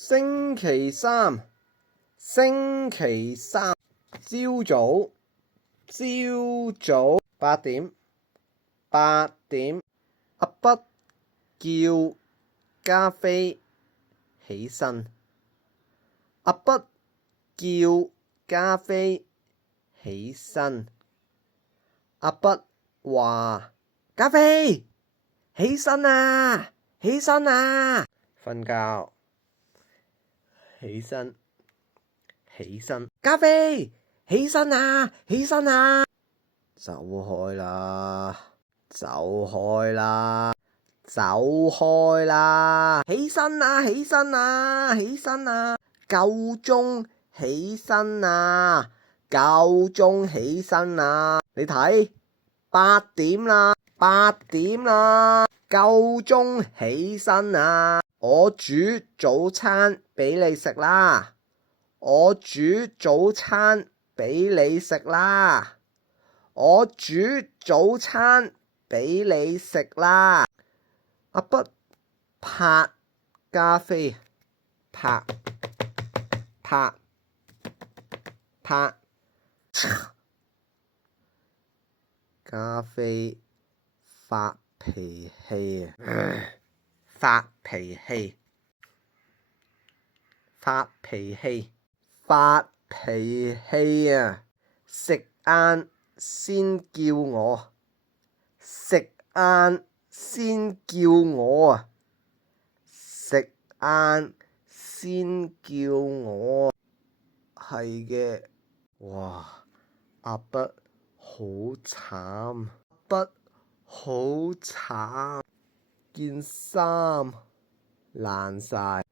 星期三，星期三，朝早8點，阿筆叫加菲起身，阿筆叫加菲起身，阿筆話加菲起身啊，起身啊，瞓覺，起身，加菲起身啊，起身啊，走開啦，起身啊，起身啊，起身啊，夠鐘起身啊，起身啊，你睇8點啦，夠鐘起身啊，我煮早餐俾你食啦，我煮早餐俾你食啦，阿筆拍加菲，拍，加菲發脾氣啊！食晏先叫我，係嘅，哇！阿筆好慘，件衫爛晒。